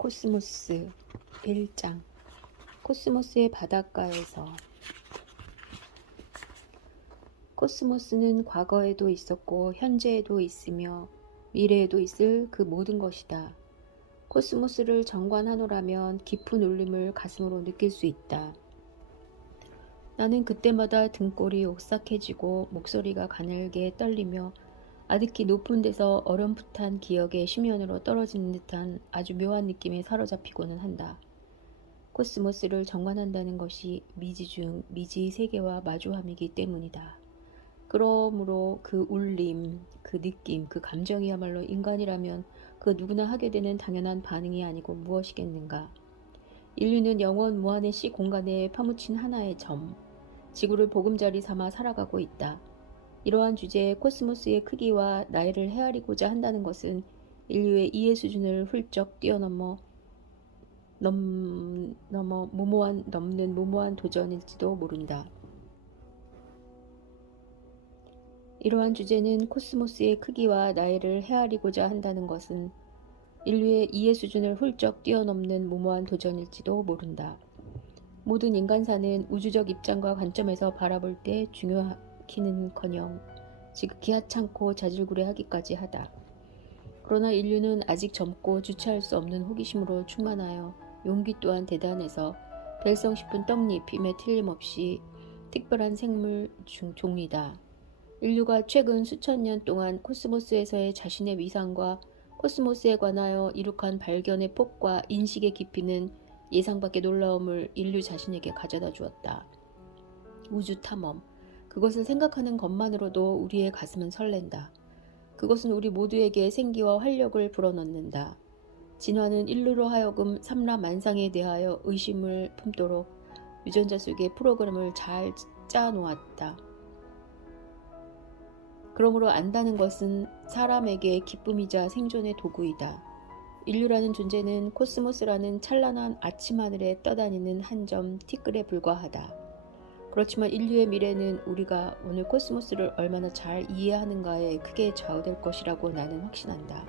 코스모스 1장. 코스모스의 바닷가에서. 코스모스는 과거에도 있었고 현재에도 있으며 미래에도 있을 그 모든 것이다. 코스모스를 정관하노라면 깊은 울림을 가슴으로 느낄 수 있다. 나는 그때마다 등골이 오싹해지고 목소리가 가늘게 떨리며 아득히 높은 데서 어렴풋한 기억의 심연으로 떨어지는 듯한 아주 묘한 느낌에 사로잡히고는 한다. 코스모스를 정관한다는 것이 미지 중 미지의 세계와 마주함이기 때문이다. 그러므로 그 울림, 그 느낌, 그 감정이야말로 인간이라면 그 누구나 하게 되는 당연한 반응이 아니고 무엇이겠는가. 인류는 영원 무한의 시 공간에 파묻힌 하나의 점, 지구를 보금자리 삼아 살아가고 있다. 이러한 주제에 코스모스의 크기와 나이를 헤아리고자 한다는 것은 인류의 이해 수준을 훌쩍 뛰어넘어 넘는 무모한 도전일지도 모른다. 이러한 주제는 코스모스의 크기와 나이를 헤아리고자 한다는 것은 인류의 이해 수준을 훌쩍 뛰어넘는 무모한 도전일지도 모른다. 모든 인간사는 우주적 입장과 관점에서 바라볼 때 중요하기는커녕 지극히 하찮고 자질구레하기까지 하다. 그러나 인류는 아직 젊고 주체할 수 없는 호기심으로 충만하여 용기 또한 대단해서 될성 싶은 떡잎임에 틀림없이 특별한 생물 종이다. 인류가 최근 수천 년 동안 코스모스에서의 자신의 위상과 코스모스에 관하여 이룩한 발견의 폭과 인식의 깊이는 예상 밖의 놀라움을 인류 자신에게 가져다 주었다. 우주 탐험, 그것을 생각하는 것만으로도 우리의 가슴은 설렌다. 그것은 우리 모두에게 생기와 활력을 불어넣는다. 진화는 인류로 하여금 삼라만상에 대하여 의심을 품도록 유전자 속에 프로그램을 잘 짜놓았다. 그러므로 안다는 것은 사람에게 기쁨이자 생존의 도구이다. 인류라는 존재는 코스모스라는 찬란한 아침 하늘에 떠다니는 한 점 티끌에 불과하다. 그렇지만 인류의 미래는 우리가 오늘 코스모스를 얼마나 잘 이해하는가에 크게 좌우될 것이라고 나는 확신한다.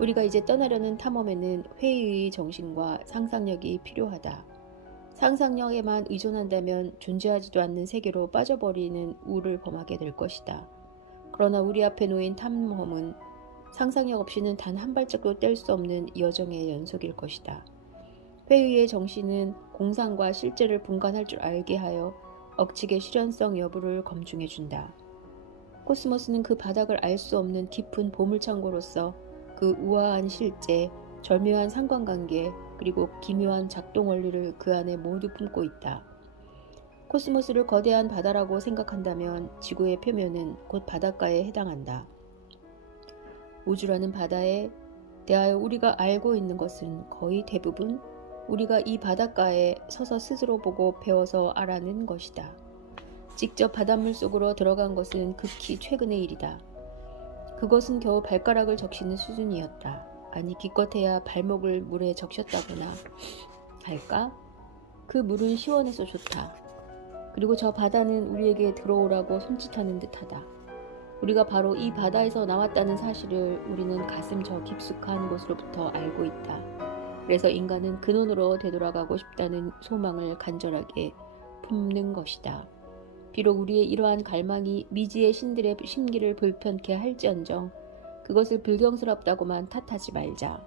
우리가 이제 떠나려는 탐험에는 회의의 정신과 상상력이 필요하다. 상상력에만 의존한다면 존재하지도 않는 세계로 빠져버리는 우를 범하게 될 것이다. 그러나 우리 앞에 놓인 탐험은 상상력 없이는 단 한 발짝도 뗄 수 없는 여정의 연속일 것이다. 회의의 정신은 공상과 실제를 분간할 줄 알게 하여 억측의 실현성 여부를 검증해준다. 코스모스는 그 바닥을 알 수 없는 깊은 보물창고로서 그 우아한 실제, 절묘한 상관관계, 그리고 기묘한 작동 원리를 그 안에 모두 품고 있다. 코스모스를 거대한 바다라고 생각한다면 지구의 표면은 곧 바닷가에 해당한다. 우주라는 바다에 대하여 우리가 알고 있는 것은 거의 대부분 우리가 이 바닷가에 서서 스스로 보고 배워서 알아낸 것이다. 직접 바닷물 속으로 들어간 것은 극히 최근의 일이다. 그것은 겨우 발가락을 적시는 수준이었다. 아니 기껏해야 발목을 물에 적셨다거나 할까? 그 물은 시원해서 좋다. 그리고 저 바다는 우리에게 들어오라고 손짓하는 듯하다. 우리가 바로 이 바다에서 나왔다는 사실을 우리는 가슴 저 깊숙한 곳으로부터 알고 있다. 그래서 인간은 근원으로 되돌아가고 싶다는 소망을 간절하게 품는 것이다. 비록 우리의 이러한 갈망이 미지의 신들의 심기를 불편케 할지언정 그것을 불경스럽다고만 탓하지 말자.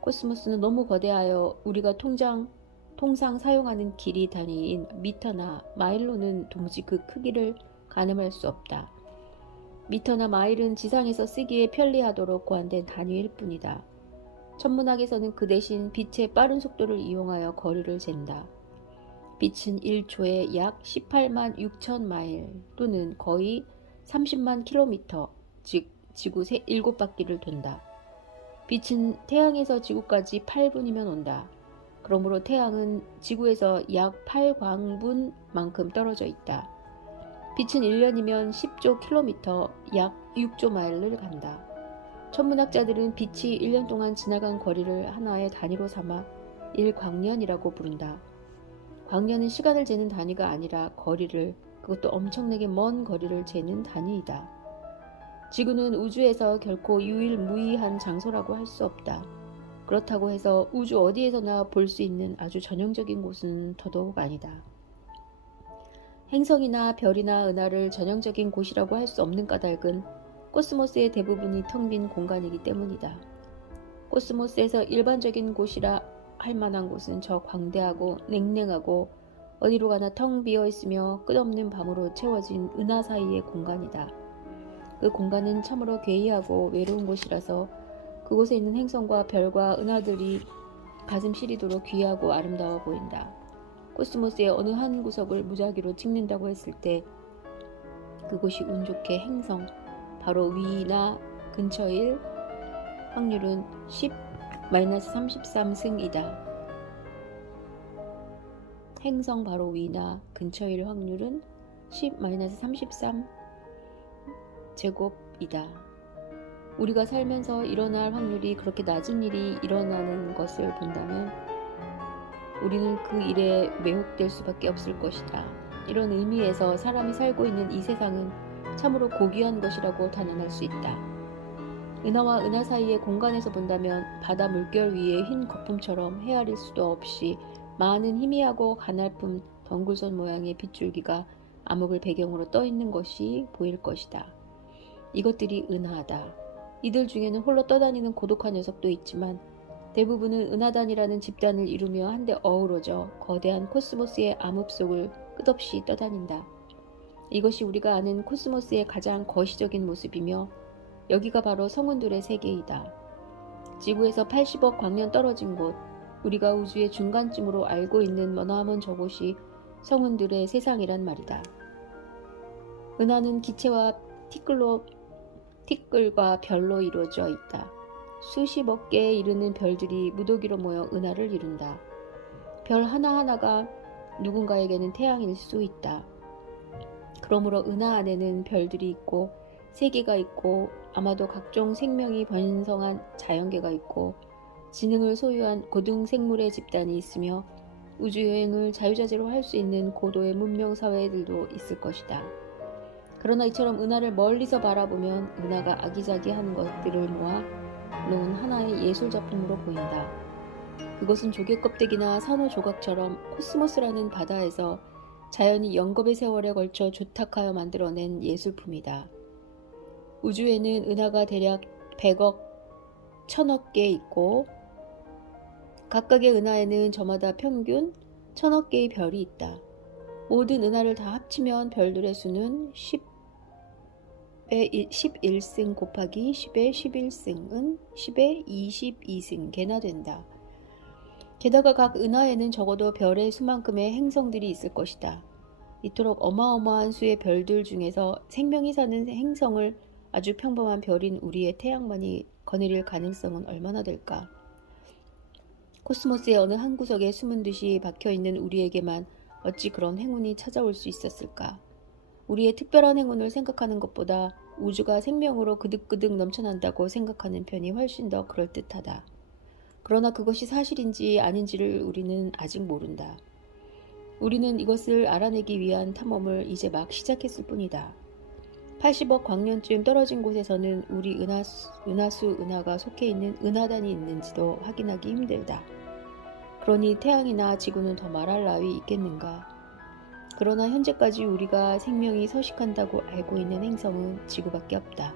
코스모스는 너무 거대하여 우리가 통상 사용하는 길이 단위인 미터나 마일로는 도무지 그 크기를 가늠할 수 없다. 미터나 마일은 지상에서 쓰기에 편리하도록 고안된 단위일 뿐이다. 천문학에서는 그 대신 빛의 빠른 속도를 이용하여 거리를 잰다. 빛은 1초에 약 18만 6천 마일 또는 거의 30만 킬로미터, 즉 지구 7바퀴를 돈다. 빛은 태양에서 지구까지 8분이면 온다. 그러므로 태양은 지구에서 약 8광분만큼 떨어져 있다. 빛은 1년이면 10조 킬로미터, 약 6조 마일을 간다. 천문학자들은 빛이 1년 동안 지나간 거리를 하나의 단위로 삼아 1광년이라고 부른다. 광년은 시간을 재는 단위가 아니라 거리를, 그것도 엄청나게 먼 거리를 재는 단위이다. 지구는 우주에서 결코 유일무이한 장소라고 할 수 없다. 그렇다고 해서 우주 어디에서나 볼 수 있는 아주 전형적인 곳은 더더욱 아니다. 행성이나 별이나 은하를 전형적인 곳이라고 할 수 없는 까닭은 코스모스의 대부분이 텅 빈 공간이기 때문이다. 코스모스에서 일반적인 곳이라 할 만한 곳은 저 광대하고 냉랭하고 어디로 가나 텅 비어 있으며 끝없는 밤으로 채워진 은하 사이의 공간이다. 그 공간은 참으로 괴이하고 외로운 곳이라서 그곳에 있는 행성과 별과 은하들이 가슴 시리도록 귀하고 아름다워 보인다. 코스모스의 어느 한 구석을 무작위로 찍는다고 했을 때 그곳이 운 좋게 행성, 바로 위나 근처일 확률은 10-33승이다. 행성 바로 위나 근처일 확률은 10-33제곱이다. 우리가 살면서 일어날 확률이 그렇게 낮은 일이 일어나는 것을 본다면 우리는 그 일에 매혹될 수밖에 없을 것이다. 이런 의미에서 사람이 살고 있는 이 세상은 참으로 고귀한 것이라고 단언할 수 있다. 은하와 은하 사이의 공간에서 본다면 바다 물결 위의 흰 거품처럼 헤아릴 수도 없이 많은 희미하고 가냘픈 덩굴선 모양의 빗줄기가 암흑을 배경으로 떠 있는 것이 보일 것이다. 이것들이 은하다. 이들 중에는 홀로 떠다니는 고독한 녀석도 있지만 대부분은 은하단이라는 집단을 이루며 한데 어우러져 거대한 코스모스의 암흑 속을 끝없이 떠다닌다. 이것이 우리가 아는 코스모스의 가장 거시적인 모습이며 여기가 바로 성운들의 세계이다. 지구에서 80억 광년 떨어진 곳, 우리가 우주의 중간쯤으로 알고 있는 머나먼 저곳이 성운들의 세상이란 말이다. 은하는 기체와 티끌과 별로 이루어져 있다. 수십억 개에 이르는 별들이 무더기로 모여 은하를 이룬다. 별 하나하나가 누군가에게는 태양일 수 있다. 그러므로 은하 안에는 별들이 있고 세계가 있고 아마도 각종 생명이 번성한 자연계가 있고 지능을 소유한 고등생물의 집단이 있으며 우주여행을 자유자재로 할 수 있는 고도의 문명사회들도 있을 것이다. 그러나 이처럼 은하를 멀리서 바라보면 은하가 아기자기한 것들을 모아 놓은 하나의 예술작품으로 보인다. 그것은 조개껍데기나 산호조각처럼 코스모스라는 바다에서 자연이 영겁의 세월에 걸쳐 조탁하여 만들어낸 예술품이다. 우주에는 은하가 대략 100억, 1000억 개 있고 각각의 은하에는 저마다 평균 1000억 개의 별이 있다. 모든 은하를 다 합치면 별들의 수는 10의 11승 곱하기 10의 11승은 10의 22승 개나 된다. 게다가 각 은하에는 적어도 별의 수만큼의 행성들이 있을 것이다. 이토록 어마어마한 수의 별들 중에서 생명이 사는 행성을 아주 평범한 별인 우리의 태양만이 거느릴 가능성은 얼마나 될까? 코스모스의 어느 한 구석에 숨은 듯이 박혀있는 우리에게만 어찌 그런 행운이 찾아올 수 있었을까? 우리의 특별한 행운을 생각하는 것보다 우주가 생명으로 그득그득 넘쳐난다고 생각하는 편이 훨씬 더 그럴듯하다. 그러나 그것이 사실인지 아닌지를 우리는 아직 모른다. 우리는 이것을 알아내기 위한 탐험을 이제 막 시작했을 뿐이다. 80억 광년쯤 떨어진 곳에서는 우리 은하가 속해 있는 은하단이 있는지도 확인하기 힘들다. 그러니 태양이나 지구는 더 말할 나위 있겠는가? 그러나 현재까지 우리가 생명이 서식한다고 알고 있는 행성은 지구밖에 없다.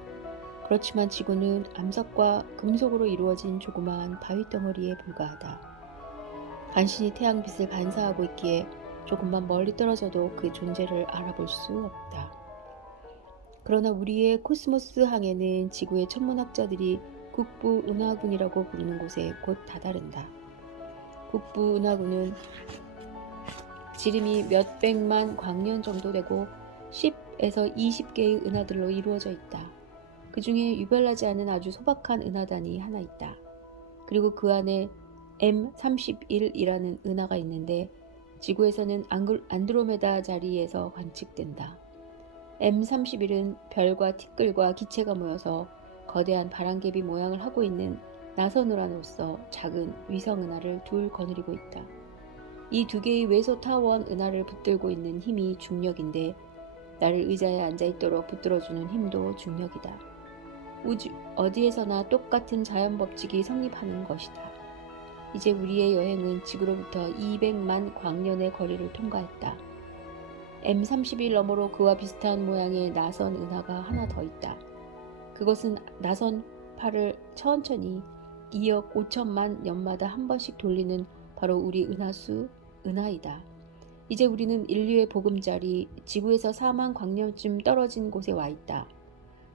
그렇지만 지구는 암석과 금속으로 이루어진 조그마한 바위덩어리에 불과하다. 간신히 태양빛을 반사하고 있기에 조금만 멀리 떨어져도 그 존재를 알아볼 수 없다. 그러나 우리의 코스모스 항에는 지구의 천문학자들이 국부 은하군이라고 부르는 곳에 곧 다다른다. 국부 은하군은 지름이 몇백만 광년 정도 되고 10에서 20개의 은하들로 이루어져 있다. 그 중에 유별나지 않은 아주 소박한 은하단이 하나 있다. 그리고 그 안에 M31이라는 은하가 있는데 지구에서는 안드로메다 자리에서 관측된다. M31은 별과 티끌과 기체가 모여서 거대한 바람개비 모양을 하고 있는 나선우라로서 작은 위성 은하를 둘 거느리고 있다. 이 두 개의 외소 타원 은하를 붙들고 있는 힘이 중력인데 나를 의자에 앉아있도록 붙들어주는 힘도 중력이다. 우주 어디에서나 똑같은 자연 법칙이 성립하는 것이다. 이제 우리의 여행은 지구로부터 200만 광년의 거리를 통과했다. M31 너머로 그와 비슷한 모양의 나선 은하가 하나 더 있다. 그것은 나선 팔을 천천히 2억 5천만 년마다 한 번씩 돌리는 바로 우리 은하수 은하이다. 이제 우리는 인류의 보금자리 지구에서 4만 광년쯤 떨어진 곳에 와 있다.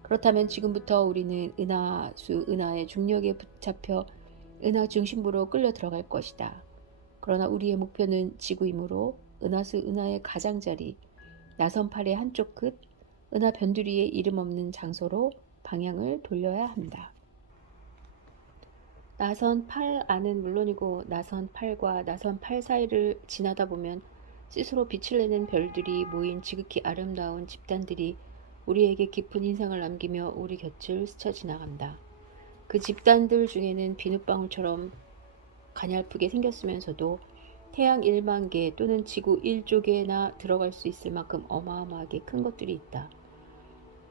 그렇다면 지금부터 우리는 은하수 은하의 중력에 붙잡혀 은하 중심부로 끌려 들어갈 것이다. 그러나 우리의 목표는 지구이므로 은하수 은하의 가장자리 나선팔의 한쪽 끝 은하 변두리의 이름 없는 장소로 방향을 돌려야 한다. 나선팔 안은 물론이고 나선팔과 나선팔 사이를 지나다 보면 스스로 빛을 내는 별들이 모인 지극히 아름다운 집단들이 우리에게 깊은 인상을 남기며 우리 곁을 스쳐 지나간다. 그 집단들 중에는 비눗방울처럼 가냘프게 생겼으면서도 태양 1만 개 또는 지구 1조 개나 들어갈 수 있을 만큼 어마어마하게 큰 것들이 있다.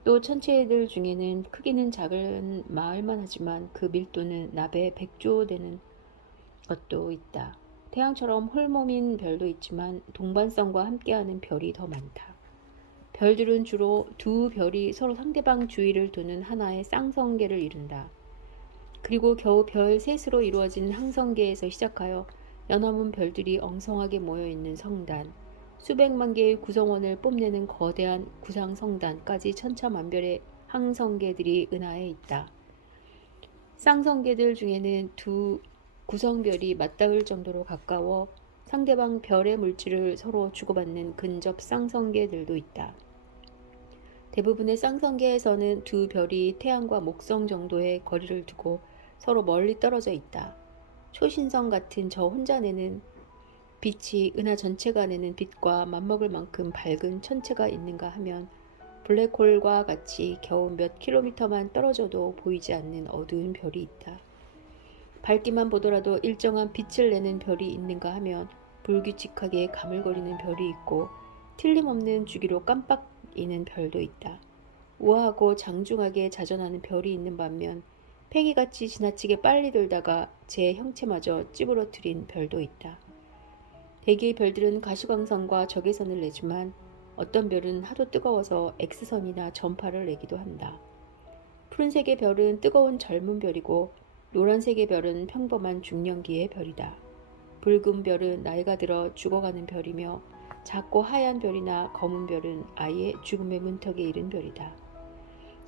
또 천체들 중에는 크기는 작은 마을만 하지만 그 밀도는 나베 100조 되는 것도 있다. 태양처럼 홀몸인 별도 있지만 동반성과 함께하는 별이 더 많다. 별들은 주로 두 별이 서로 상대방 주위를 도는 하나의 쌍성계를 이룬다. 그리고 겨우 별 셋으로 이루어진 항성계에서 시작하여 연화문 별들이 엉성하게 모여있는 성단, 수백만 개의 구성원을 뽐내는 거대한 구상성단까지 천차만별의 항성계들이 은하에 있다. 쌍성계들 중에는 두 구성별이 맞닿을 정도로 가까워 상대방 별의 물질을 서로 주고받는 근접 쌍성계들도 있다. 대부분의 쌍성계에서는 두 별이 태양과 목성 정도의 거리를 두고 서로 멀리 떨어져 있다. 초신성 같은 저 혼자 내는 빛이 은하 전체가 내는 빛과 맞먹을 만큼 밝은 천체가 있는가 하면 블랙홀과 같이 겨우 몇 킬로미터만 떨어져도 보이지 않는 어두운 별이 있다. 밝기만 보더라도 일정한 빛을 내는 별이 있는가 하면 불규칙하게 가물거리는 별이 있고 틀림없는 주기로 깜빡이는 별도 있다. 우아하고 장중하게 자전하는 별이 있는 반면 팽이같이 지나치게 빨리 돌다가 제 형체마저 찌부러뜨린 별도 있다. 대개의 별들은 가시광선과 적외선을 내지만 어떤 별은 하도 뜨거워서 X선이나 전파를 내기도 한다. 푸른색의 별은 뜨거운 젊은 별이고 노란색의 별은 평범한 중년기의 별이다. 붉은 별은 나이가 들어 죽어가는 별이며 작고 하얀 별이나 검은 별은 아예 죽음의 문턱에 이른 별이다.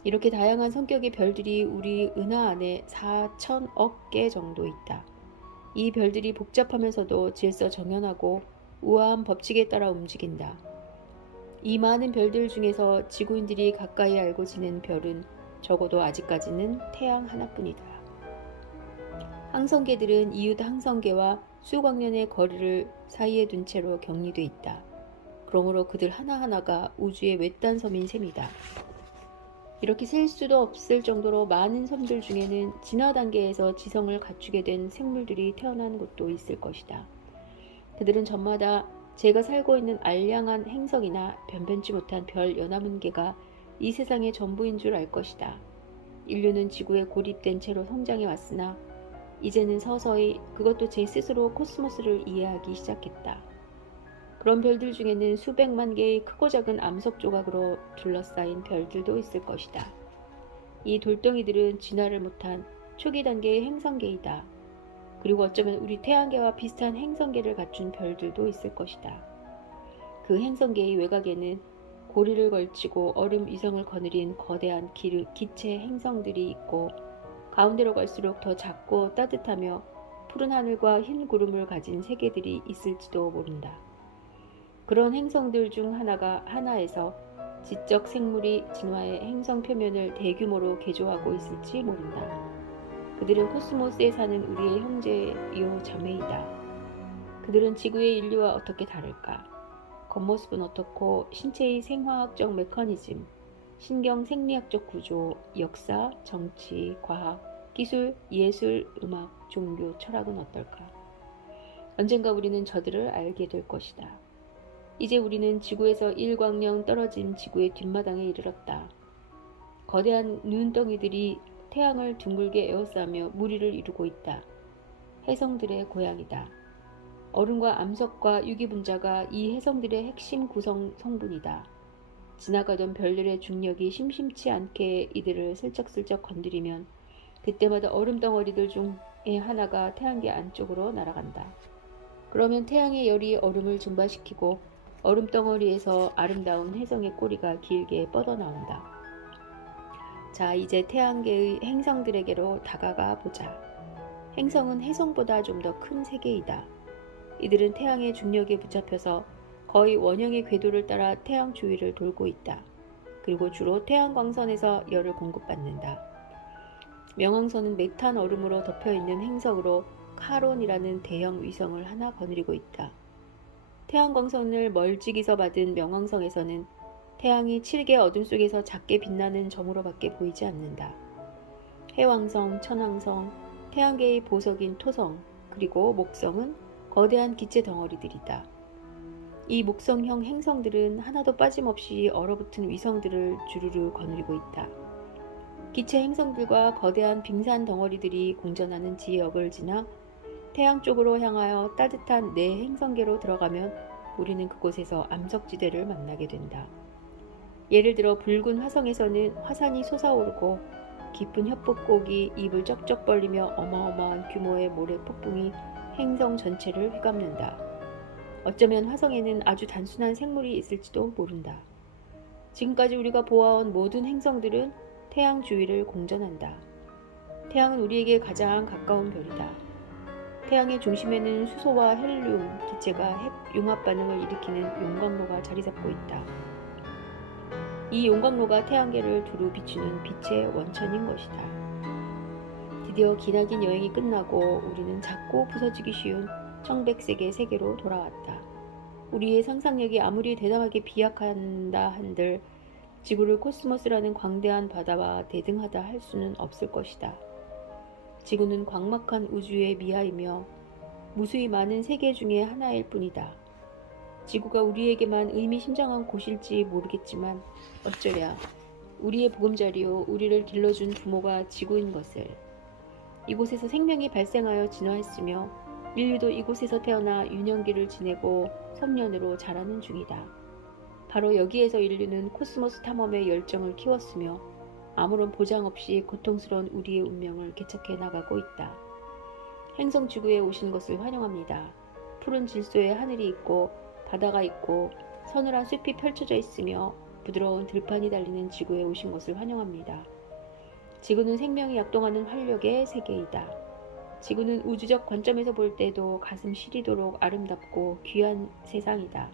이렇게 다양한 성격의 별들이 우리 은하 안에 4천억 개 정도 있다. 이 별들이 복잡하면서도 질서 정연하고 우아한 법칙에 따라 움직인다. 이 많은 별들 중에서 지구인들이 가까이 알고 지낸 별은 적어도 아직까지는 태양 하나뿐이다. 항성계들은 이웃 항성계와 수광년의 거리를 사이에 둔 채로 격리돼 있다. 그러므로 그들 하나하나가 우주의 외딴 섬인 셈이다. 이렇게 셀 수도 없을 정도로 많은 섬들 중에는 진화 단계에서 지성을 갖추게 된 생물들이 태어난 곳도 있을 것이다. 그들은 저마다 제가 살고 있는 알량한 행성이나 변변치 못한 별 연합문계가 이 세상의 전부인 줄 알 것이다. 인류는 지구에 고립된 채로 성장해 왔으나 이제는 서서히 그것도 제 스스로 코스모스를 이해하기 시작했다. 그런 별들 중에는 수백만 개의 크고 작은 암석 조각으로 둘러싸인 별들도 있을 것이다. 이 돌덩이들은 진화를 못한 초기 단계의 행성계이다. 그리고 어쩌면 우리 태양계와 비슷한 행성계를 갖춘 별들도 있을 것이다. 그 행성계의 외곽에는 고리를 걸치고 얼음 위성을 거느린 거대한 기체 행성들이 있고 가운데로 갈수록 더 작고 따뜻하며 푸른 하늘과 흰 구름을 가진 세계들이 있을지도 모른다. 그런 행성들 중 하나에서 지적 생물이 진화해 행성 표면을 대규모로 개조하고 있을지 모른다. 그들은 코스모스에 사는 우리의 형제요 자매이다. 그들은 지구의 인류와 어떻게 다를까? 겉모습은 어떻고 신체의 생화학적 메커니즘, 신경 생리학적 구조, 역사, 정치, 과학, 기술, 예술, 음악, 종교, 철학은 어떨까? 언젠가 우리는 저들을 알게 될 것이다. 이제 우리는 지구에서 1광년 떨어진 지구의 뒷마당에 이르렀다. 거대한 눈덩이들이 태양을 둥글게 에워싸며 무리를 이루고 있다. 혜성들의 고향이다. 얼음과 암석과 유기분자가 이 혜성들의 핵심 구성 성분이다. 지나가던 별들의 중력이 심심치 않게 이들을 슬쩍슬쩍 건드리면 그때마다 얼음 덩어리들 중에 하나가 태양계 안쪽으로 날아간다. 그러면 태양의 열이 얼음을 증발시키고 얼음 덩어리에서 아름다운 혜성의 꼬리가 길게 뻗어나온다. 자, 이제 태양계의 행성들에게로 다가가 보자. 행성은 혜성보다 좀 더 큰 세계이다. 이들은 태양의 중력에 붙잡혀서 거의 원형의 궤도를 따라 태양 주위를 돌고 있다. 그리고 주로 태양광선에서 열을 공급받는다. 명왕선은 메탄 얼음으로 덮여있는 행성으로 카론이라는 대형 위성을 하나 거느리고 있다. 태양광선을 멀찍이서 받은 명왕성에서는 태양이 칠개 어둠 속에서 작게 빛나는 점으로밖에 보이지 않는다. 해왕성, 천왕성, 태양계의 보석인 토성, 그리고 목성은 거대한 기체 덩어리들이다. 이 목성형 행성들은 하나도 빠짐없이 얼어붙은 위성들을 주르르 거느리고 있다. 기체 행성들과 거대한 빙산 덩어리들이 공전하는 지역을 지나 태양 쪽으로 향하여 따뜻한 내 행성계로 들어가면 우리는 그곳에서 암석지대를 만나게 된다. 예를 들어 붉은 화성에서는 화산이 솟아오르고 깊은 협곡곡이 입을 쩍쩍 벌리며 어마어마한 규모의 모래 폭풍이 행성 전체를 휘감는다. 어쩌면 화성에는 아주 단순한 생물이 있을지도 모른다. 지금까지 우리가 보아온 모든 행성들은 태양 주위를 공전한다. 태양은 우리에게 가장 가까운 별이다. 태양의 중심에는 수소와 헬륨 기체가 핵 융합 반응을 일으키는 용광로가 자리 잡고 있다. 이 용광로가 태양계를 두루 비추는 빛의 원천인 것이다. 드디어 기나긴 여행이 끝나고 우리는 작고 부서지기 쉬운 청백색의 세계로 돌아왔다. 우리의 상상력이 아무리 대담하게 비약한다 한들 지구를 코스모스라는 광대한 바다와 대등하다 할 수는 없을 것이다. 지구는 광막한 우주의 미하이며 무수히 많은 세계 중의 하나일 뿐이다. 지구가 우리에게만 의미심장한 곳일지 모르겠지만 어쩌랴 우리의 보금자리요 우리를 길러준 부모가 지구인 것을. 이곳에서 생명이 발생하여 진화했으며 인류도 이곳에서 태어나 유년기를 지내고 성년으로 자라는 중이다. 바로 여기에서 인류는 코스모스 탐험의 열정을 키웠으며 아무런 보장 없이 고통스러운 우리의 운명을 개척해 나가고 있다. 행성 지구에 오신 것을 환영합니다. 푸른 질소의 하늘이 있고 바다가 있고 서늘한 숲이 펼쳐져 있으며 부드러운 들판이 달리는 지구에 오신 것을 환영합니다. 지구는 생명이 약동하는 활력의 세계이다. 지구는 우주적 관점에서 볼 때도 가슴 시리도록 아름답고 귀한 세상이다.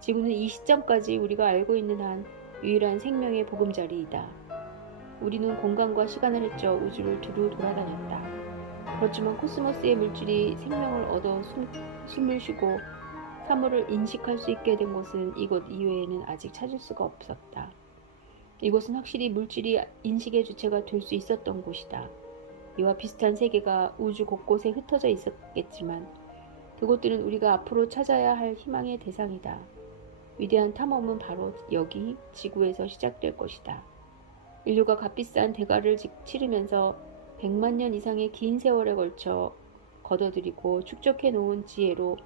지구는 이 시점까지 우리가 알고 있는 한 유일한 생명의 보금자리이다. 우리는 공간과 시간을 헤쳐 우주를 두루 돌아다녔다. 그렇지만 코스모스의 물질이 생명을 얻어 숨을 쉬고 사물을 인식할 수 있게 된 곳은 이곳 이외에는 아직 찾을 수가 없었다. 이곳은 확실히 물질이 인식의 주체가 될 수 있었던 곳이다. 이와 비슷한 세계가 우주 곳곳에 흩어져 있었겠지만 그곳들은 우리가 앞으로 찾아야 할 희망의 대상이다. 위대한 탐험은 바로 여기 지구에서 시작될 것이다. 인류가 값비싼 대가를 치르면서 100만 년 이상의 긴 세월에 걸쳐 거둬들이고 축적해 놓은 지혜로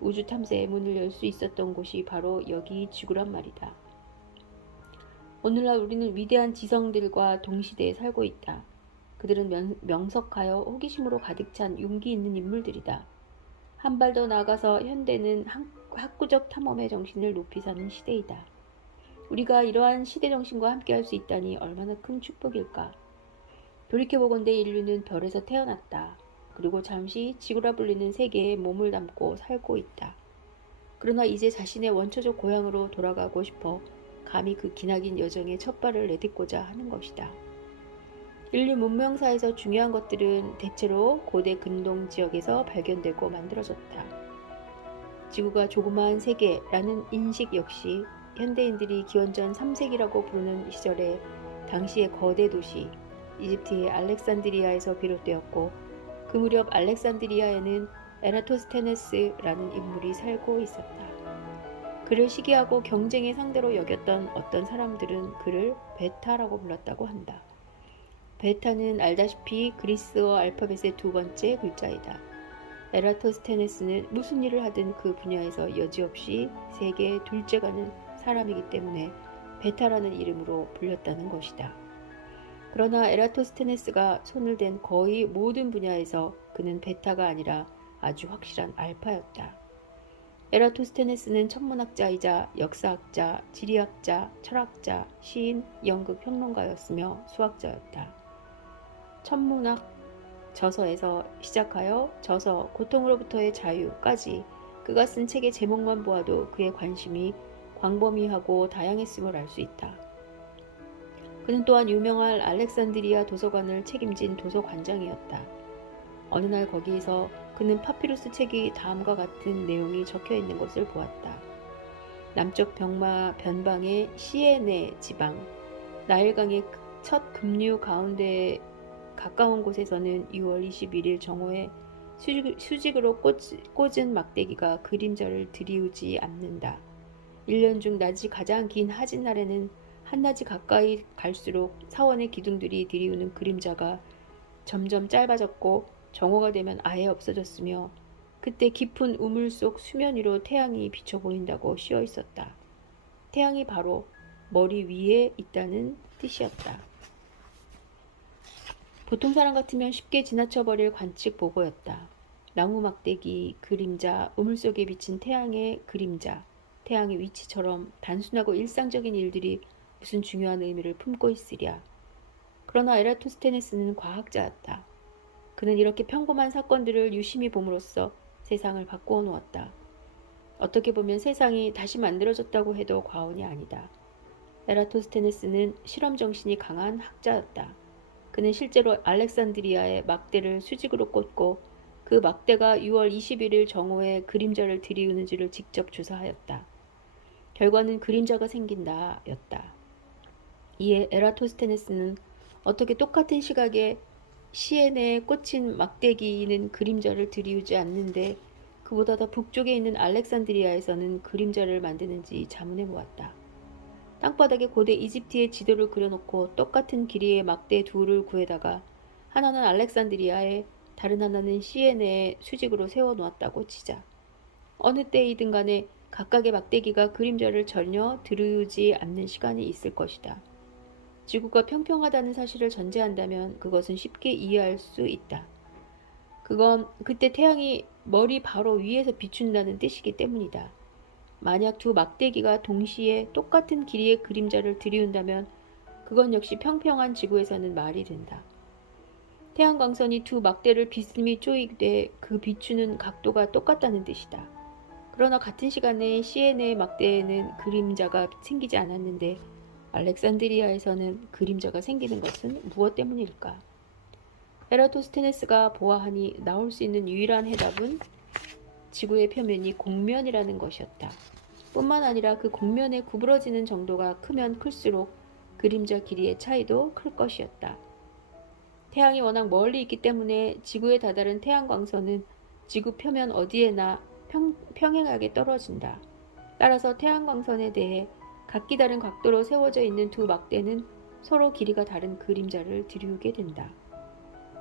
우주 탐사의 문을 열 수 있었던 곳이 바로 여기 지구란 말이다. 오늘날 우리는 위대한 지성들과 동시대에 살고 있다. 그들은 명석하여 호기심으로 가득 찬 용기 있는 인물들이다. 한 발 더 나아가서 현대는 학구적 탐험의 정신을 높이 사는 시대이다. 우리가 이러한 시대 정신과 함께할 수 있다니 얼마나 큰 축복일까. 돌이켜보건대 인류는 별에서 태어났다. 그리고 잠시 지구라 불리는 세계에 몸을 담고 살고 있다. 그러나 이제 자신의 원초적 고향으로 돌아가고 싶어 감히 그 기나긴 여정에 첫 발을 내딛고자 하는 것이다. 인류 문명사에서 중요한 것들은 대체로 고대 근동 지역에서 발견되고 만들어졌다. 지구가 조그마한 세계라는 인식 역시 현대인들이 기원전 3세기라고 부르는 시절에 당시의 거대 도시 이집트의 알렉산드리아에서 비롯되었고 그 무렵 알렉산드리아에는 에라토스테네스라는 인물이 살고 있었다. 그를 시기하고 경쟁의 상대로 여겼던 어떤 사람들은 그를 베타라고 불렀다고 한다. 베타는 알다시피 그리스어 알파벳의 두 번째 글자이다. 에라토스테네스는 무슨 일을 하든 그 분야에서 여지없이 세계 둘째가는 사람이기 때문에 베타라는 이름으로 불렸다는 것이다. 그러나 에라토스테네스가 손을 댄 거의 모든 분야에서 그는 베타가 아니라 아주 확실한 알파였다. 에라토스테네스는 천문학자이자 역사학자, 지리학자, 철학자, 시인, 연극 평론가였으며 수학자였다. 천문학 저서에서 시작하여 저서 고통으로부터의 자유까지 그가 쓴 책의 제목만 보아도 그의 관심이 광범위하고 다양했음을 알 수 있다. 그는 또한 유명한 알렉산드리아 도서관을 책임진 도서관장이었다. 어느 날 거기에서 그는 파피루스 책이 다음과 같은 내용이 적혀 있는 것을 보았다. 남쪽 병마 변방의 시에네 지방, 나일강의 첫 급류 가운데 가까운 곳에서는 6월 21일 정오에 수직으로 꽂은 막대기가 그림자를 들이우지 않는다. 1년 중 낮이 가장 긴 하진 날에는 한낮이 가까이 갈수록 사원의 기둥들이 들이우는 그림자가 점점 짧아졌고 정오가 되면 아예 없어졌으며 그때 깊은 우물 속 수면 위로 태양이 비쳐 보인다고 씌어 있었다. 태양이 바로 머리 위에 있다는 뜻이었다. 보통 사람 같으면 쉽게 지나쳐버릴 관측 보고였다. 나무 막대기, 그림자, 우물 속에 비친 태양의 그림자, 태양의 위치처럼 단순하고 일상적인 일들이 무슨 중요한 의미를 품고 있으랴. 그러나 에라토스테네스는 과학자였다. 그는 이렇게 평범한 사건들을 유심히 봄으로써 세상을 바꾸어 놓았다. 어떻게 보면 세상이 다시 만들어졌다고 해도 과언이 아니다. 에라토스테네스는 실험 정신이 강한 학자였다. 그는 실제로 알렉산드리아의 막대를 수직으로 꽂고 그 막대가 6월 21일 정오에 그림자를 들이우는지를 직접 조사하였다. 결과는 그림자가 생긴다 였다. 이에 에라토스테네스는 어떻게 똑같은 시각에 시에네에 꽂힌 막대기는 그림자를 들이우지 않는데 그보다 더 북쪽에 있는 알렉산드리아에서는 그림자를 만드는지 자문해 보았다. 땅바닥에 고대 이집트의 지도를 그려놓고 똑같은 길이의 막대 둘을 구해다가 하나는 알렉산드리아에 다른 하나는 시에네에 수직으로 세워놓았다고 치자. 어느 때이든 간에 각각의 막대기가 그림자를 전혀 들이우지 않는 시간이 있을 것이다. 지구가 평평하다는 사실을 전제한다면 그것은 쉽게 이해할 수 있다. 그건 그때 태양이 머리 바로 위에서 비춘다는 뜻이기 때문이다. 만약 두 막대기가 동시에 똑같은 길이의 그림자를 들이운다면 그건 역시 평평한 지구에서는 말이 된다. 태양광선이 두 막대를 비스듬히 쪼이되 그 비추는 각도가 똑같다는 뜻이다. 그러나 같은 시간에 시에네 막대에는 그림자가 생기지 않았는데 알렉산드리아에서는 그림자가 생기는 것은 무엇 때문일까? 에라토스테네스가 보아하니 나올 수 있는 유일한 해답은 지구의 표면이 곡면이라는 것이었다. 뿐만 아니라 그 곡면의 구부러지는 정도가 크면 클수록 그림자 길이의 차이도 클 것이었다. 태양이 워낙 멀리 있기 때문에 지구에 다다른 태양광선은 지구 표면 어디에나 평행하게 떨어진다. 따라서 태양광선에 대해 각기 다른 각도로 세워져 있는 두 막대는 서로 길이가 다른 그림자를 들이우게 된다.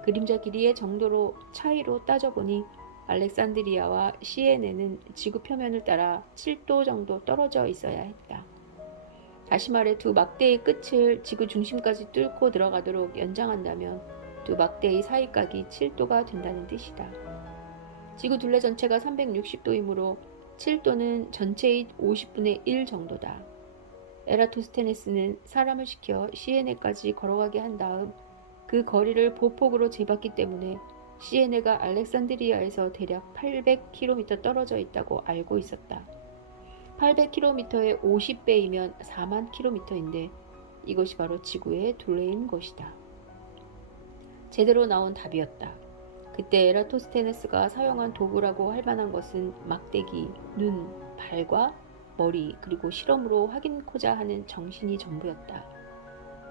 그림자 길이의 정도로 차이로 따져보니 알렉산드리아와 시에네는 지구 표면을 따라 7도 정도 떨어져 있어야 했다. 다시 말해 두 막대의 끝을 지구 중심까지 뚫고 들어가도록 연장한다면 두 막대의 사이각이 7도가 된다는 뜻이다. 지구 둘레 전체가 360도이므로 7도는 전체의 50분의 1 정도다. 에라토스테네스는 사람을 시켜 시에네까지 걸어가게 한 다음 그 거리를 보폭으로 재봤기 때문에 시에네가 알렉산드리아에서 대략 800km 떨어져 있다고 알고 있었다. 800km의 50배이면 4만 km인데 이것이 바로 지구의 둘레인 것이다. 제대로 나온 답이었다. 그때 에라토스테네스가 사용한 도구라고 할 만한 것은 막대기, 눈, 발과 머리 그리고 실험으로 확인코자 하는 정신이 전부였다.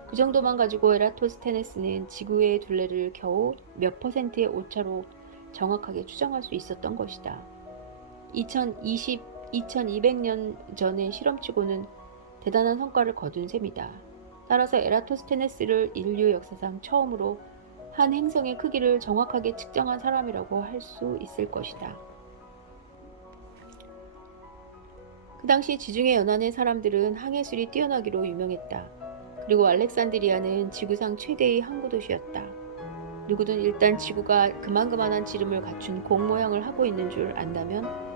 그 정도만 가지고 에라토스테네스는 지구의 둘레를 겨우 몇 퍼센트의 오차로 정확하게 추정할 수 있었던 것이다. 2200년 전의 실험치고는 대단한 성과를 거둔 셈이다. 따라서 에라토스테네스를 인류 역사상 처음으로 한 행성의 크기를 정확하게 측정한 사람이라고 할 수 있을 것이다. 그 당시 지중해 연안의 사람들은 항해술이 뛰어나기로 유명했다. 그리고 알렉산드리아는 지구상 최대의 항구 도시였다. 누구든 일단 지구가 그만한 지름을 갖춘 공 모양을 하고 있는 줄 안다면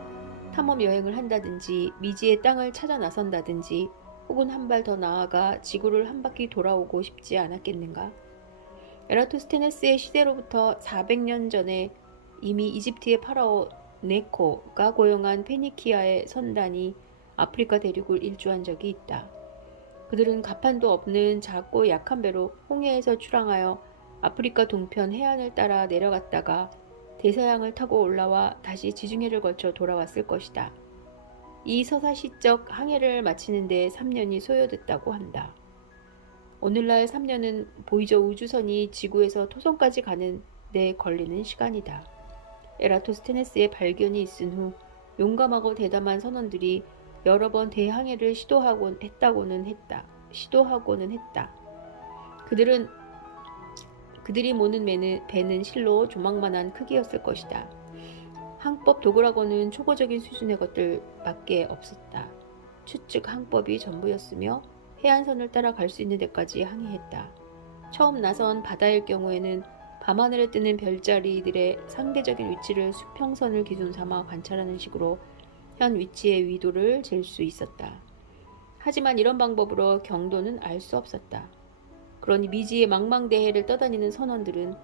탐험 여행을 한다든지 미지의 땅을 찾아 나선다든지 혹은 한 발 더 나아가 지구를 한 바퀴 돌아오고 싶지 않았겠는가? 에라토스테네스의 시대로부터 400년 전에 이미 이집트의 파라오 네코가 고용한 페니키아의 선단이 아프리카 대륙을 일주한 적이 있다. 그들은 가판도 없는 작고 약한 배로 홍해에서 출항하여 아프리카 동편 해안을 따라 내려갔다가 대서양을 타고 올라와 다시 지중해를 거쳐 돌아왔을 것이다. 이 서사시적 항해를 마치는 데 3년이 소요됐다고 한다. 오늘날 3년은 보이저 우주선이 지구에서 토성까지 가는 데 걸리는 시간이다. 에라토스테네스의 발견이 있은 후 용감하고 대담한 선원들이 여러 번 대항해를 시도하고는 했다. 그들이 모는 배는 실로 조망만한 크기였을 것이다. 항법 도구라고는 초보적인 수준의 것들밖에 없었다. 추측 항법이 전부였으며 해안선을 따라 갈 수 있는 데까지 항해했다. 처음 나선 바다일 경우에는 밤하늘에 뜨는 별자리들의 상대적인 위치를 수평선을 기준 삼아 관찰하는 식으로 현 위치의 위도를 잴 수 있었다. 하지만 이런 방법으로 경도는 알 수 없었다. 그러니 미지의 망망대해를 떠다니는 선원들은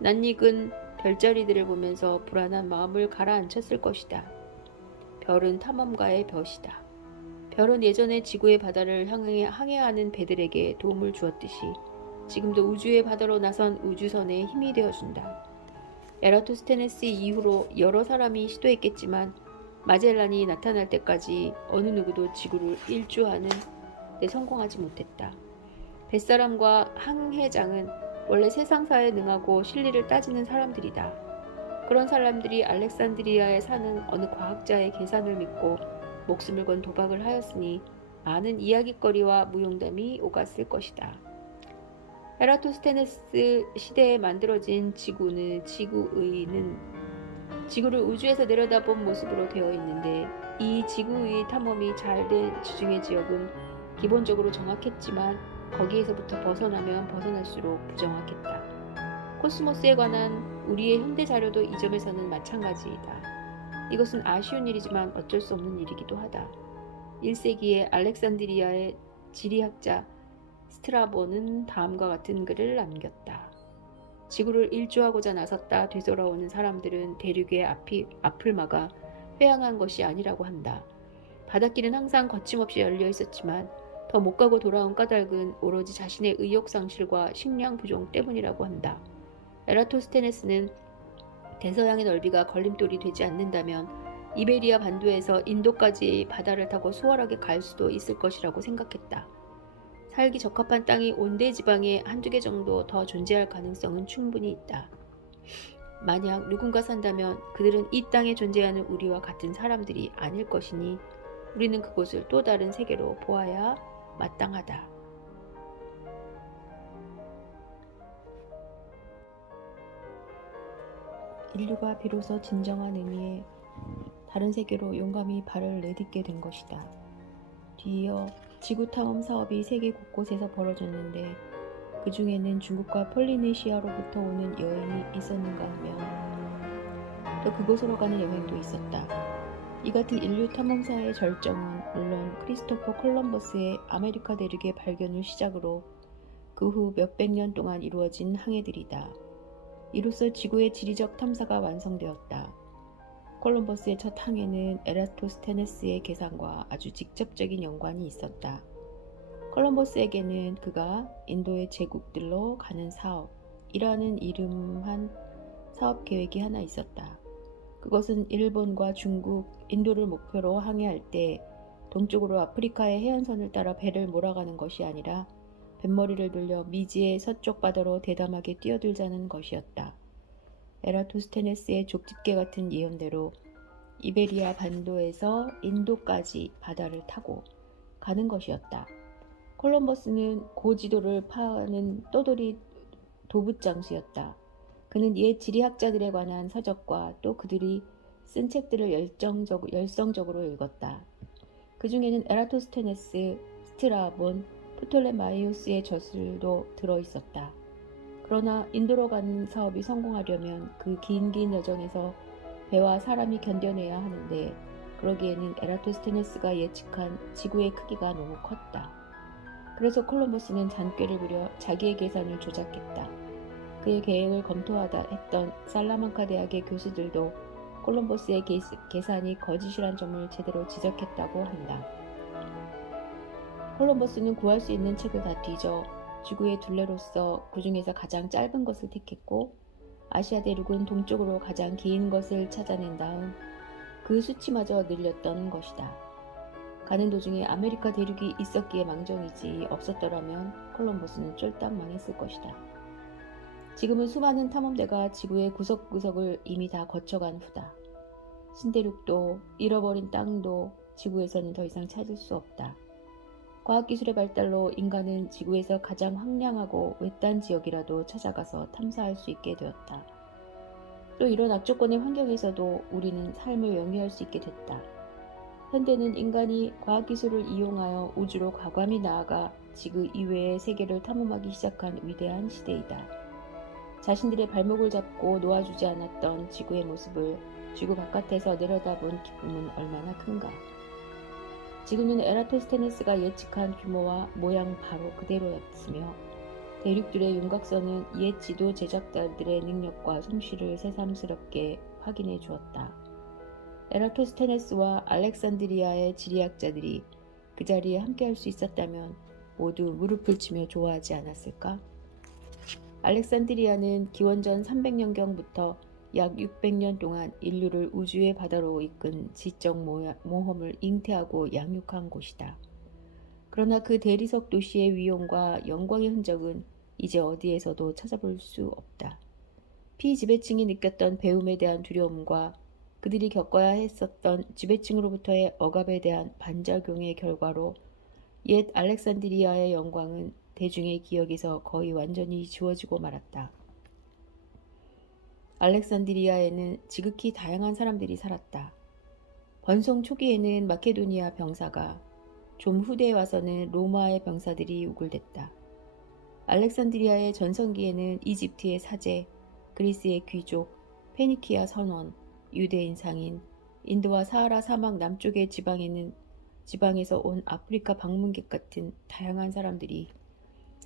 낯익은 별자리들을 보면서 불안한 마음을 가라앉혔을 것이다. 별은 탐험가의 벼시다. 별은 예전에 지구의 바다를 항해하는 배들에게 도움을 주었듯이 지금도 우주의 바다로 나선 우주선에 힘이 되어준다. 에라토스테네스 이후로 여러 사람이 시도했겠지만 마젤란이 나타날 때까지 어느 누구도 지구를 일주하는 데 성공하지 못했다. 뱃사람과 항해장은 원래 세상사에 능하고 실리를 따지는 사람들이다. 그런 사람들이 알렉산드리아에 사는 어느 과학자의 계산을 믿고 목숨을 건 도박을 하였으니 많은 이야깃거리와 무용담이 오갔을 것이다. 에라토스테네스 시대에 만들어진 지구를 우주에서 내려다본 모습으로 되어 있는데 이 지구의 탐험이 잘 된 지중해 지역은 기본적으로 정확했지만 거기에서부터 벗어나면 벗어날수록 부정확했다. 코스모스에 관한 우리의 현대 자료도 이 점에서는 마찬가지이다. 이것은 아쉬운 일이지만 어쩔 수 없는 일이기도 하다. 1세기에 알렉산드리아의 지리학자 스트라본은 다음과 같은 글을 남겼다. 지구를 일주하고자 나섰다 되돌아오는 사람들은 대륙의 앞을 막아 회항한 것이 아니라고 한다. 바닷길은 항상 거침없이 열려 있었지만 더 못 가고 돌아온 까닭은 오로지 자신의 의욕 상실과 식량 부족 때문이라고 한다. 에라토스테네스는 대서양의 넓이가 걸림돌이 되지 않는다면 이베리아 반도에서 인도까지 바다를 타고 수월하게 갈 수도 있을 것이라고 생각했다. 살기 적합한 땅이 온대 지방에 한두 개 정도 더 존재할 가능성은 충분히 있다. 만약 누군가 산다면 그들은 이 땅에 존재하는 우리와 같은 사람들이 아닐 것이니 우리는 그곳을 또 다른 세계로 보아야 마땅하다. 인류가 비로소 진정한 의미의 다른 세계로 용감히 발을 내딛게 된 것이다. 뒤이어 지구 탐험 사업이 세계 곳곳에서 벌어졌는데 그 중에는 중국과 폴리네시아로부터 오는 여행이 있었는가 하면 또 그곳으로 가는 여행도 있었다. 이 같은 인류 탐험사의 절정은 물론 크리스토퍼 콜럼버스의 아메리카 대륙의 발견을 시작으로 그 후 몇백 년 동안 이루어진 항해들이다. 이로써 지구의 지리적 탐사가 완성되었다. 콜럼버스의 첫 항해는 에라토스테네스의 계산과 아주 직접적인 연관이 있었다. 콜럼버스에게는 그가 인도의 제국들로 가는 사업이라는 이름한 사업 계획이 하나 있었다. 그것은 일본과 중국, 인도를 목표로 항해할 때 동쪽으로 아프리카의 해안선을 따라 배를 몰아가는 것이 아니라 뱃머리를 돌려 미지의 서쪽 바다로 대담하게 뛰어들자는 것이었다. 에라토스테네스의 족집게 같은 예언대로 이베리아 반도에서 인도까지 바다를 타고 가는 것이었다. 콜럼버스는 고지도를 파는 떠돌이 도붓장수였다. 그는 옛 지리학자들에 관한 서적과 또 그들이 쓴 책들을 열성적으로 읽었다. 그 중에는 에라토스테네스, 스트라본, 프톨레마이오스의 저술도 들어있었다. 그러나 인도로 가는 사업이 성공하려면 그 긴 여정에서 배와 사람이 견뎌내야 하는데 그러기에는 에라토스테네스가 예측한 지구의 크기가 너무 컸다. 그래서 콜럼버스는 잔꾀를 부려 자기의 계산을 조작했다. 그의 계획을 검토하다 했던 살라만카 대학의 교수들도 콜럼버스의 계산이 거짓이란 점을 제대로 지적했다고 한다. 콜럼버스는 구할 수 있는 책을 다 뒤져 지구의 둘레로서 그 중에서 가장 짧은 것을 택했고 아시아 대륙은 동쪽으로 가장 긴 것을 찾아낸 다음 그 수치마저 늘렸던 것이다. 가는 도중에 아메리카 대륙이 있었기에 망정이지 없었더라면 콜럼버스는 쫄딱 망했을 것이다. 지금은 수많은 탐험대가 지구의 구석구석을 이미 다 거쳐간 후다. 신대륙도 잃어버린 땅도 지구에서는 더 이상 찾을 수 없다. 과학기술의 발달로 인간은 지구에서 가장 황량하고 외딴 지역이라도 찾아가서 탐사할 수 있게 되었다. 또 이런 악조건의 환경에서도 우리는 삶을 영위할 수 있게 됐다. 현대는 인간이 과학기술을 이용하여 우주로 과감히 나아가 지구 이외의 세계를 탐험하기 시작한 위대한 시대이다. 자신들의 발목을 잡고 놓아주지 않았던 지구의 모습을 지구 바깥에서 내려다본 기쁨은 얼마나 큰가. 지구는 에라토스테네스가 예측한 규모와 모양 바로 그대로였으며 대륙들의 윤곽선은 옛 지도 제작자들의 능력과 솜씨를 새삼스럽게 확인해 주었다. 에라토스테네스와 알렉산드리아의 지리학자들이 그 자리에 함께할 수 있었다면 모두 무릎을 치며 좋아하지 않았을까? 알렉산드리아는 기원전 300년경부터 약 600년 동안 인류를 우주의 바다로 이끈 지적 모험을 잉태하고 양육한 곳이다. 그러나 그 대리석 도시의 위용과 영광의 흔적은 이제 어디에서도 찾아볼 수 없다. 피지배층이 느꼈던 배움에 대한 두려움과 그들이 겪어야 했었던 지배층으로부터의 억압에 대한 반작용의 결과로 옛 알렉산드리아의 영광은 대중의 기억에서 거의 완전히 지워지고 말았다. 알렉산드리아에는 지극히 다양한 사람들이 살았다. 번성 초기에는 마케도니아 병사가, 좀 후대에 와서는 로마의 병사들이 우글댔다. 알렉산드리아의 전성기에는 이집트의 사제, 그리스의 귀족, 페니키아 선원, 유대인 상인, 인도와 사하라 사막 남쪽의 지방에서 온 아프리카 방문객 같은 다양한 사람들이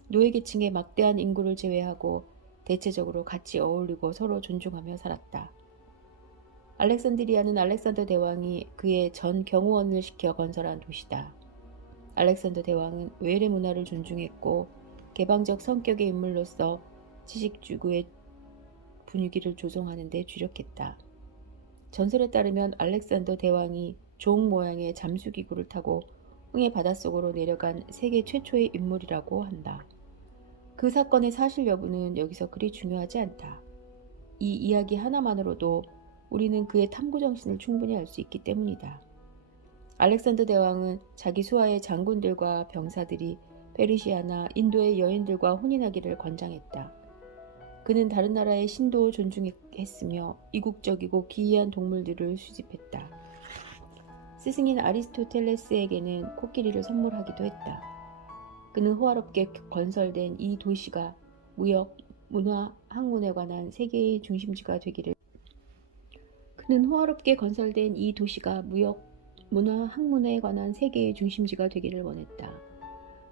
노예계층의 막대한 인구를 제외하고 대체적으로 같이 어울리고 서로 존중하며 살았다. 알렉산드리아는 알렉산더 대왕이 그의 전 경호원을 시켜 건설한 도시다. 알렉산더 대왕은 외래 문화를 존중했고 개방적 성격의 인물로서 지식주구의 분위기를 조성하는 데 주력했다. 전설에 따르면 알렉산더 대왕이 종 모양의 잠수기구를 타고 홍해 바닷속으로 내려간 세계 최초의 인물이라고 한다. 그 사건의 사실 여부는 여기서 그리 중요하지 않다. 이 이야기 하나만으로도 우리는 그의 탐구정신을 충분히 알 수 있기 때문이다. 알렉산더 대왕은 자기 수하의 장군들과 병사들이 페르시아나 인도의 여인들과 혼인하기를 권장했다. 그는 다른 나라의 신도 존중했으며 이국적이고 기이한 동물들을 수집했다. 스승인 아리스토텔레스에게는 코끼리를 선물하기도 했다. 그는 호화롭게 건설된 이 도시가 무역, 문화, 학문에 관한 세계의 중심지가 되기를 원했다.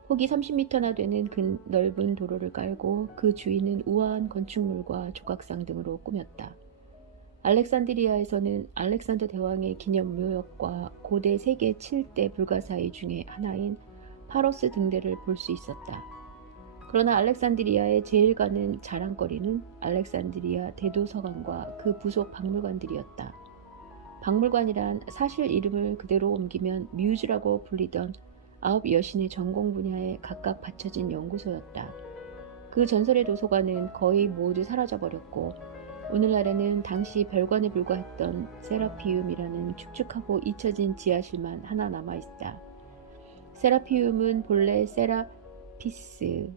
폭이 30m나 되는 그 넓은 도로를 깔고 그 주위는 우아한 건축물과 조각상 등으로 꾸몄다. 알렉산드리아에서는 알렉산더 대왕의 기념 묘역과 고대 세계 7대 불가사의 중에 하나인 파로스 등대를 볼 수 있었다. 그러나 알렉산드리아의 제일 가는 자랑거리는 알렉산드리아 대도서관과 그 부속 박물관들이었다. 박물관이란 사실 이름을 그대로 옮기면 뮤즈라고 불리던 9 여신의 전공 분야에 각각 받쳐진 연구소였다. 그 전설의 도서관은 거의 모두 사라져버렸고 오늘날에는 당시 별관에 불과했던 세라피움이라는 축축하고 잊혀진 지하실만 하나 남아있다. 세라피움은 본래 세라피스,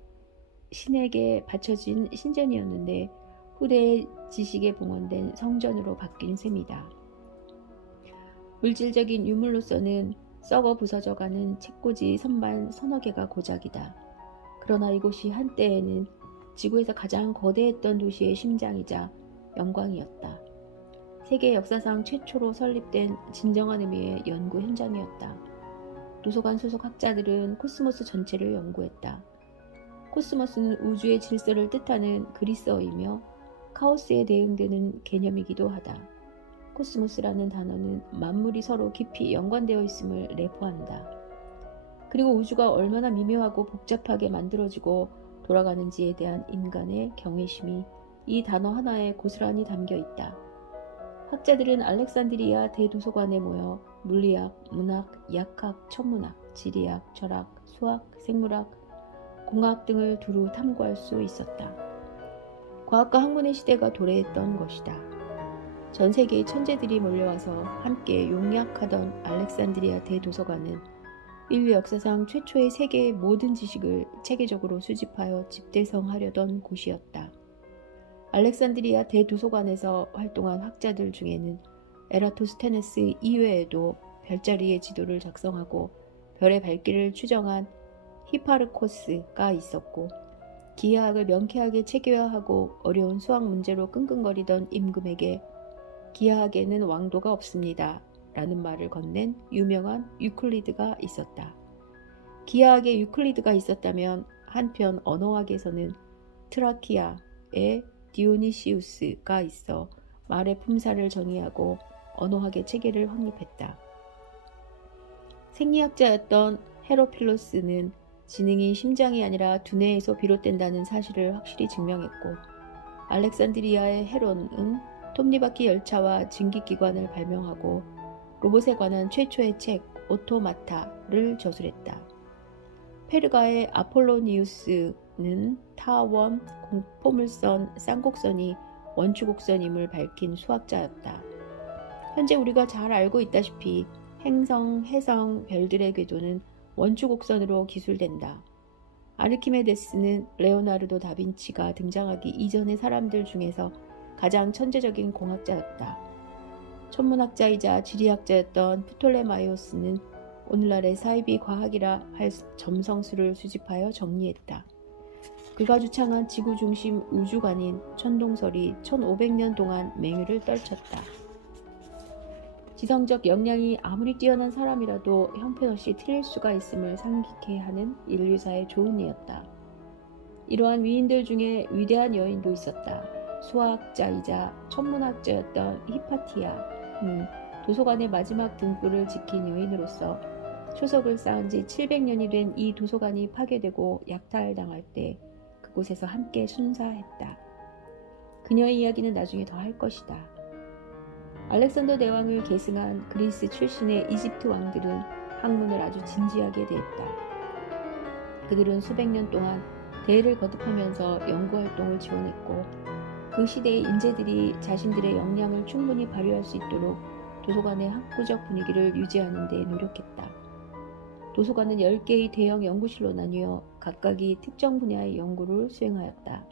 신에게 바쳐진 신전이었는데 후대의 지식에 봉헌된 성전으로 바뀐 셈이다. 물질적인 유물로서는 썩어 부서져가는 책꽂이 선반 서너 개가 고작이다. 그러나 이곳이 한때에는 지구에서 가장 거대했던 도시의 심장이자 영광이었다. 세계 역사상 최초로 설립된 진정한 의미의 연구 현장이었다. 도서관 소속 학자들은 코스모스 전체를 연구했다. 코스모스는 우주의 질서를 뜻하는 그리스어이며 카오스에 대응되는 개념이기도 하다. 코스모스라는 단어는 만물이 서로 깊이 연관되어 있음을 내포한다. 그리고 우주가 얼마나 미묘하고 복잡하게 만들어지고 돌아가는지에 대한 인간의 경외심이 이 단어 하나에 고스란히 담겨 있다. 학자들은 알렉산드리아 대도서관에 모여 물리학, 문학, 약학, 천문학, 지리학, 철학, 수학, 생물학, 공학 등을 두루 탐구할 수 있었다. 과학과 학문의 시대가 도래했던 것이다. 전 세계의 천재들이 몰려와서 함께 용약하던 알렉산드리아 대도서관은 인류 역사상 최초의 세계의 모든 지식을 체계적으로 수집하여 집대성하려던 곳이었다. 알렉산드리아 대도서관에서 활동한 학자들 중에는 에라토스테네스 이외에도 별자리의 지도를 작성하고 별의 발길을 추정한 히파르코스가 있었고, 기하학을 명쾌하게 체계화하고 어려운 수학 문제로 끙끙거리던 임금에게 기하학에는 왕도가 없습니다 라는 말을 건넨 유명한 유클리드가 있었다. 기하학에 유클리드가 있었다면 한편 언어학에서는 트라키아에 디오니시우스가 있어 말의 품사를 정의하고 언어학의 체계를 확립했다. 생리학자였던 헤로필로스는 지능이 심장이 아니라 두뇌에서 비롯된다는 사실을 확실히 증명했고, 알렉산드리아의 헤론은 톱니바퀴 열차와 증기기관을 발명하고 로봇에 관한 최초의 책 오토마타를 저술했다. 페르가의 아폴로니우스는 타원, 포물선, 쌍곡선이 원추곡선임을 밝힌 수학자였다. 현재 우리가 잘 알고 있다시피 행성, 해성, 별들의 궤도는 원추곡선으로 기술된다. 아르키메데스는 레오나르도 다빈치가 등장하기 이전의 사람들 중에서 가장 천재적인 공학자였다. 천문학자이자 지리학자였던 프톨레마이오스는 오늘날의 사이비 과학이라 할 점성술을 수집하여 정리했다. 그가 주창한 지구 중심 우주관인 천동설이 1500년 동안 맹위를 떨쳤다. 지성적 역량이 아무리 뛰어난 사람이라도 형편없이 틀릴 수가 있음을 상기케 하는 인류사의 조언이었다. 이러한 위인들 중에 위대한 여인도 있었다. 수학자이자 천문학자였던 히파티아는 도서관의 마지막 등불을 지킨 여인으로서 초석을 쌓은 지 700년이 된 이 도서관이 파괴되고 약탈당할 때 그곳에서 함께 순사했다. 그녀의 이야기는 나중에 더 할 것이다. 알렉산더 대왕을 계승한 그리스 출신의 이집트 왕들은 학문을 아주 진지하게 대했다. 그들은 수백 년 동안 대를 거듭하면서 연구활동을 지원했고, 그 시대의 인재들이 자신들의 역량을 충분히 발휘할 수 있도록 도서관의 학구적 분위기를 유지하는 데 노력했다. 도서관은 10개의 대형 연구실로 나뉘어 각각이 특정 분야의 연구를 수행하였다.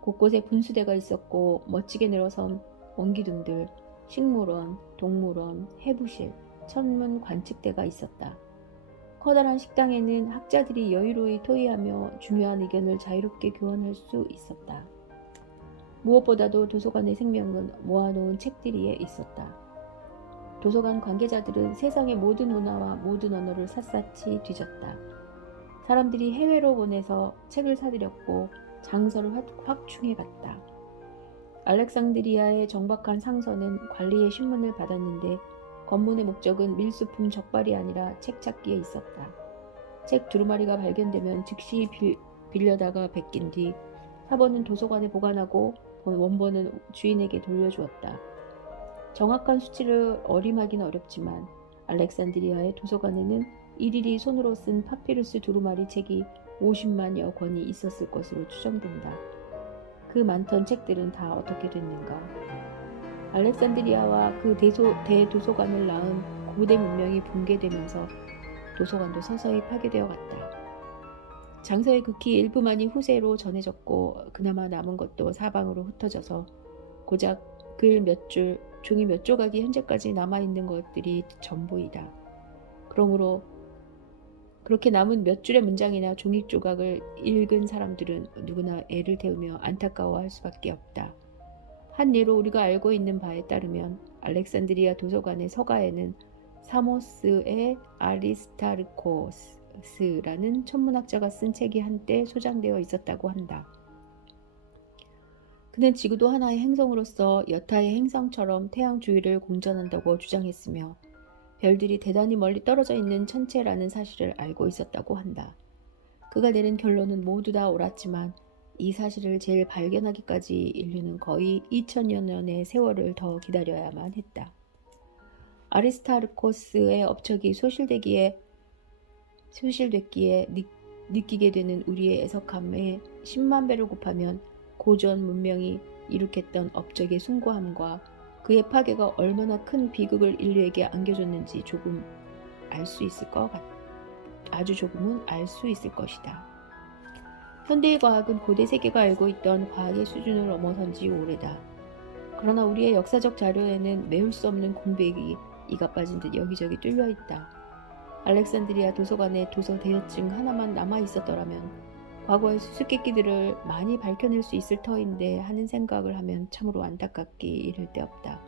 곳곳에 분수대가 있었고 멋지게 늘어선 원기둥들, 식물원, 동물원, 해부실, 천문 관측대가 있었다. 커다란 식당에는 학자들이 여유로이 토의하며 중요한 의견을 자유롭게 교환할 수 있었다. 무엇보다도 도서관의 생명은 모아놓은 책들이에 있었다. 도서관 관계자들은 세상의 모든 문화와 모든 언어를 샅샅이 뒤졌다. 사람들이 해외로 보내서 책을 사들였고 장서를 확충해갔다. 알렉산드리아의 정박한 상선은 관리의 신문을 받았는데 검문의 목적은 밀수품 적발이 아니라 책 찾기에 있었다. 책 두루마리가 발견되면 즉시 빌려다가 베낀 뒤 사본은 도서관에 보관하고 원본은 주인에게 돌려주었다. 정확한 수치를 어림하기는 어렵지만 알렉산드리아의 도서관에는 일일이 손으로 쓴 파피루스 두루마리 책이 50만여 권이 있었을 것으로 추정된다. 그 많던 책들은 다 어떻게 됐는가? 알렉산드리아와 그 대도서관을 낳은 고대 문명이 붕괴되면서 도서관도 서서히 파괴되어 갔다. 장서의 극히 일부만이 후세로 전해졌고 그나마 남은 것도 사방으로 흩어져서 고작 글 몇 줄, 종이 몇 조각이 현재까지 남아있는 것들이 전부이다. 그러므로 그렇게 남은 몇 줄의 문장이나 종이 조각을 읽은 사람들은 누구나 애를 태우며 안타까워할 수밖에 없다. 한 예로 우리가 알고 있는 바에 따르면 알렉산드리아 도서관의 서가에는 사모스의 아리스타르코스라는 천문학자가 쓴 책이 한때 소장되어 있었다고 한다. 그는 지구도 하나의 행성으로서 여타의 행성처럼 태양 주위를 공전한다고 주장했으며 별들이 대단히 멀리 떨어져 있는 천체라는 사실을 알고 있었다고 한다. 그가 내린 결론은 모두 다 옳았지만 이 사실을 제일 발견하기까지 인류는 거의 2000여 년의 세월을 더 기다려야만 했다. 아리스타르코스의 업적이 소실됐기에 느끼게 되는 우리의 애석함에 10만 배를 곱하면 고전 문명이 이룩했던 업적의 숭고함과 그의 파괴가 얼마나 큰 비극을 인류에게 안겨줬는지 아주 조금은 알 수 있을 것이다. 현대의 과학은 고대 세계가 알고 있던 과학의 수준을 넘어선 지 오래다. 그러나 우리의 역사적 자료에는 메울 수 없는 공백이 이가 빠진 듯 여기저기 뚫려 있다. 알렉산드리아 도서관에 도서 대여증 하나만 남아 있었더라면 과거의 수수께끼들을 많이 밝혀낼 수 있을 터인데 하는 생각을 하면 참으로 안타깝기 이를 데 없다.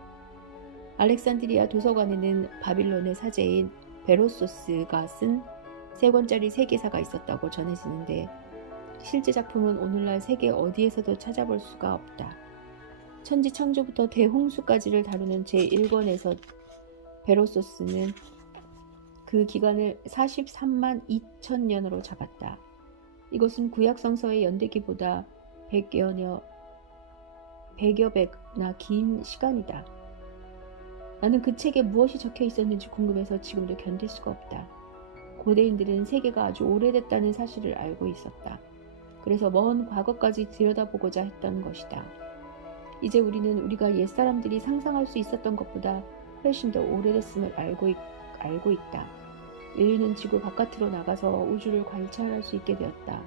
알렉산드리아 도서관에는 바빌론의 사제인 베로소스가 쓴 3권짜리 세계사가 있었다고 전해지는데 실제 작품은 오늘날 세계 어디에서도 찾아볼 수가 없다. 천지 창조부터 대홍수까지를 다루는 제1권에서 베로소스는 그 기간을 43만 2천년으로 잡았다. 이것은 구약성서의 연대기보다 100여 배나 긴 시간이다. 나는 그 책에 무엇이 적혀 있었는지 궁금해서 지금도 견딜 수가 없다. 고대인들은 세계가 아주 오래됐다는 사실을 알고 있었다. 그래서 먼 과거까지 들여다보고자 했던 것이다. 이제 우리는 우리가 옛사람들이 상상할 수 있었던 것보다 훨씬 더 오래됐음을 알고 있다. 인류는 지구 바깥으로 나가서 우주를 관찰할 수 있게 되었다.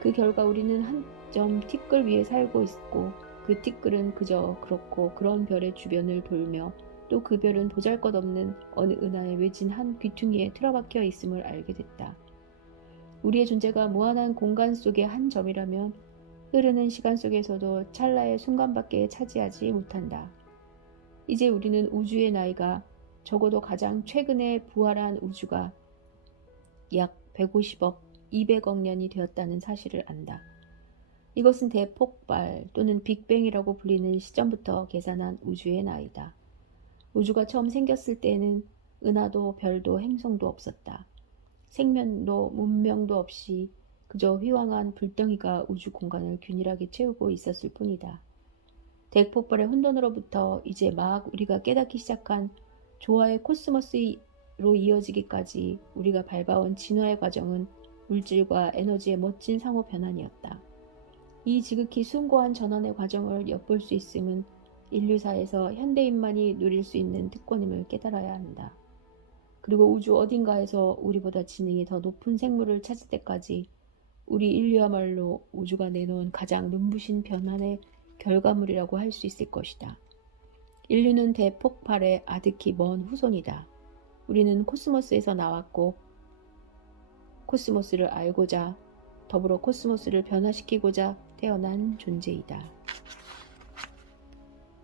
그 결과 우리는 한 점 티끌 위에 살고 있고 그 티끌은 그저 그렇고 그런 별의 주변을 돌며 또 그 별은 보잘것없는 어느 은하에 외진 한 귀퉁이에 틀어박혀 있음을 알게 됐다. 우리의 존재가 무한한 공간 속의 한 점이라면 흐르는 시간 속에서도 찰나의 순간밖에 차지하지 못한다. 이제 우리는 우주의 나이가 적어도 가장 최근에 부활한 우주가 약 150억, 200억 년이 되었다는 사실을 안다. 이것은 대폭발 또는 빅뱅이라고 불리는 시점부터 계산한 우주의 나이다. 우주가 처음 생겼을 때에는 은하도 별도 행성도 없었다. 생명도 문명도 없이 그저 휘황한 불덩이가 우주 공간을 균일하게 채우고 있었을 뿐이다. 대폭발의 혼돈으로부터 이제 막 우리가 깨닫기 시작한 조화의 코스모스로 이어지기까지 우리가 밟아온 진화의 과정은 물질과 에너지의 멋진 상호 변환이었다. 이 지극히 숭고한 전환의 과정을 엿볼 수 있음은 인류사에서 현대인만이 누릴 수 있는 특권임을 깨달아야 한다. 그리고 우주 어딘가에서 우리보다 지능이 더 높은 생물을 찾을 때까지 우리 인류야말로 우주가 내놓은 가장 눈부신 변환의 결과물이라고 할 수 있을 것이다. 인류는 대폭발의 아득히 먼 후손이다. 우리는 코스모스에서 나왔고 코스모스를 알고자 더불어 코스모스를 변화시키고자 태어난 존재이다.